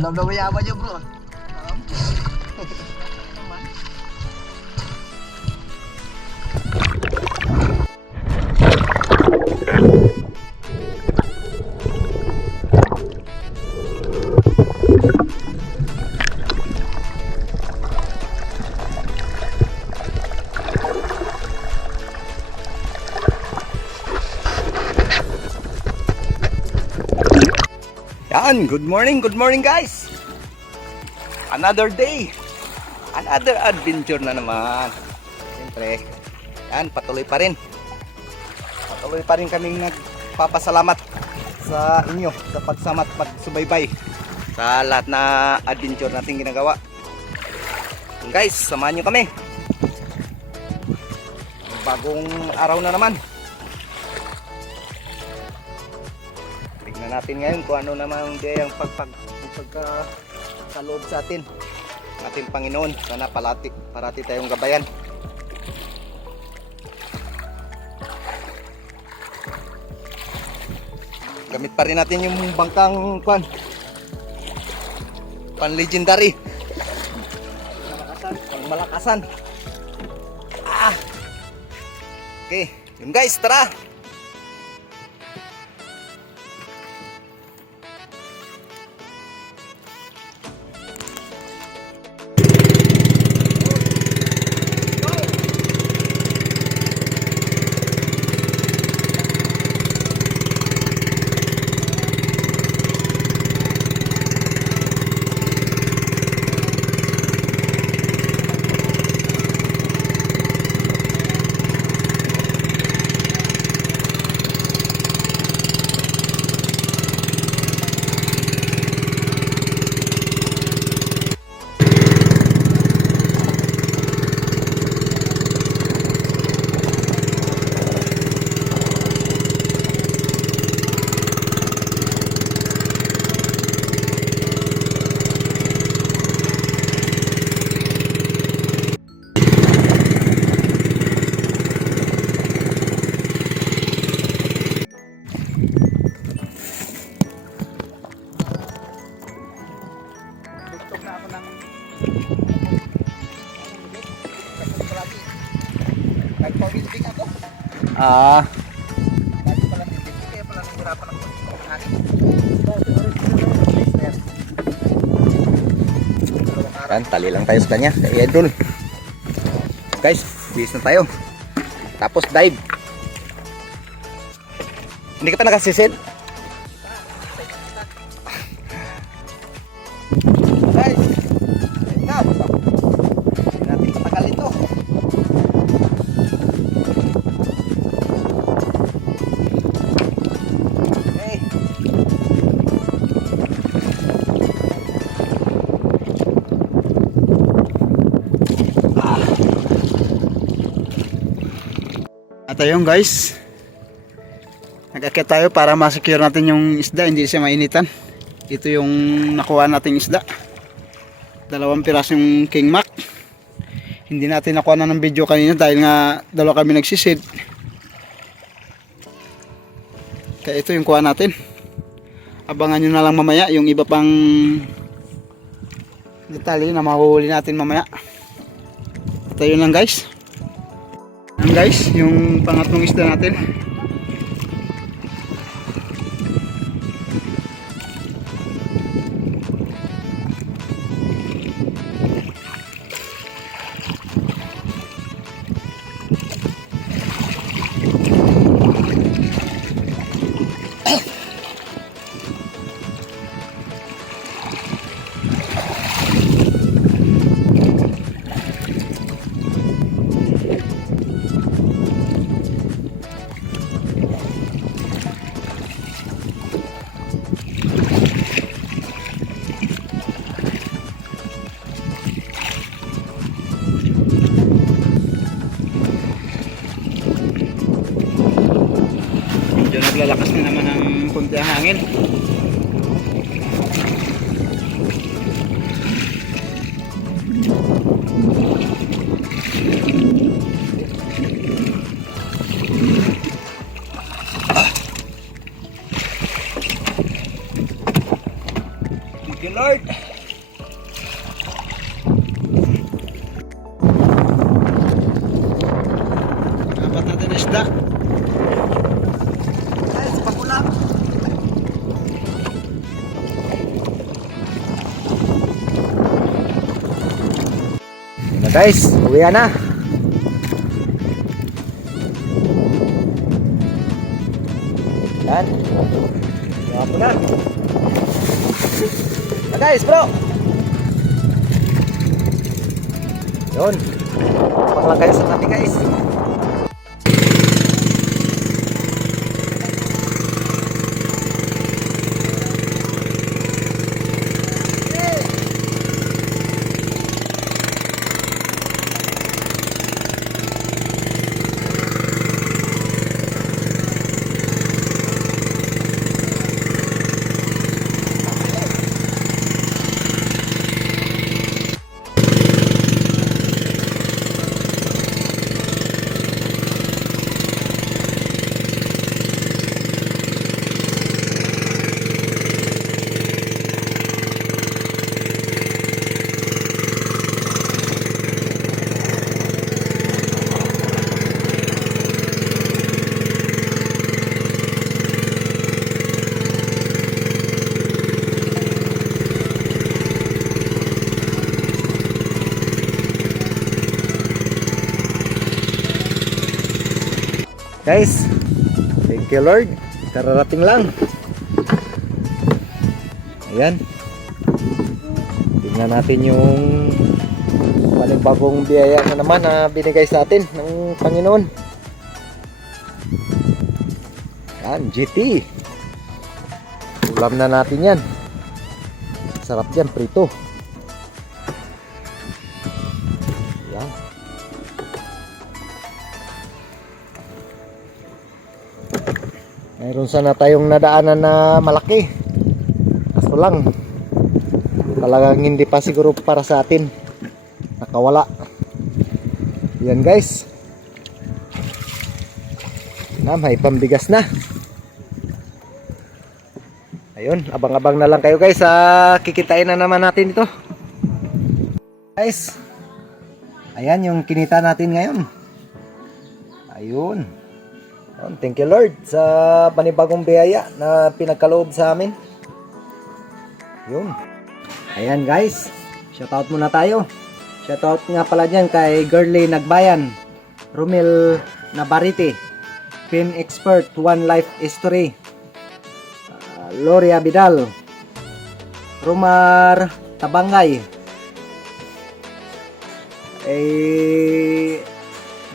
Ulam na mayaman niyo bro. Yan, good morning guys. Another day, another adventure na naman. Siyempre, yan, patuloy pa rin kaming nagpapasalamat sa inyo sa pagsama at pagsubaybay sa lahat na adventure natin ginagawa. Yan guys, samahan nyo kami. Bagong araw na naman. Tignan natin ngayon kung ano naman ang pagkakaloob sa atin ng ating Panginoon. Sana parati tayong gabayan. Gamit pa rin natin yung bangkang pan legendary, malakasan. Okay, yun guys, tara. Nagpawilbing ako. Dati pala nilbing, kaya pala nahihirapan ako mag-hangin. Yan, tali lang tayo sa kanya, kay Idol. Guys, bis na tayo. Tapos dive. Hindi ka pa nakasisid? Guys, ayun na. Hindi natin patagal ito. At ayun guys, nag-akit tayo para ma-secure natin yung isda, hindi siya mainitan. Ito yung nakuha nating isda, 2 pirasong king mac. Hindi natin nakuha na ng video kanina dahil nga dalawa kami nagsisid, kaya ito yung kuha natin. Abangan nyo na lang mamaya yung iba pang detalye na mahuhuli natin mamaya. At ayun lang guys. Yan guys, yung pangatlong isda natin. Naglalakas na naman ng konti ang hangin. Thank you Lord. Guys, uwi na. Yan. Uwi po na. Guys, bro. Yun. Pag lang kayo sa tabi, guys. Guys, thank you Lord. Kararating lang. Ayan. Tingnan natin yung panibagong biyaya na naman na binigay sa atin ng Panginoon. Yan, GT. Ulam na natin yan. Sarap yan, prito. Yan. Mayroon sana tayong nadaanan na malaki. Kaso lang, talagang hindi pa siguro para sa atin. Nakawala. Yan guys. May pambigas na. Ayun, abang-abang na lang kayo guys. Kikitain na naman natin ito. Guys, ayan yung kinita natin ngayon. Ayun. Thank you Lord sa panibagong biyaya na pinagkaloob sa amin. Yun. Ayan guys, shoutout muna tayo. Shoutout nga pala dyan kay Girly Nagbayan, Romel Nabarite, Film Expert, One Life History, Loria Vidal, Romar Tabangay,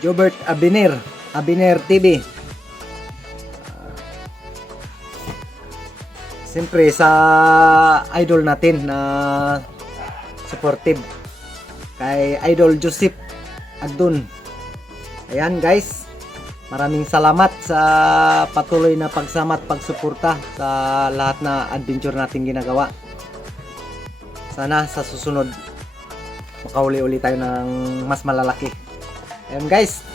Jobert Abiner TV. Siyempre sa idol natin na supportive kay Idol Joseph Agdon. Ayan guys, maraming salamat sa patuloy na pagsama at pagsuporta sa lahat na adventure natin ginagawa. Sana sa susunod makauli-uli tayo ng mas malalaki. Ayan guys,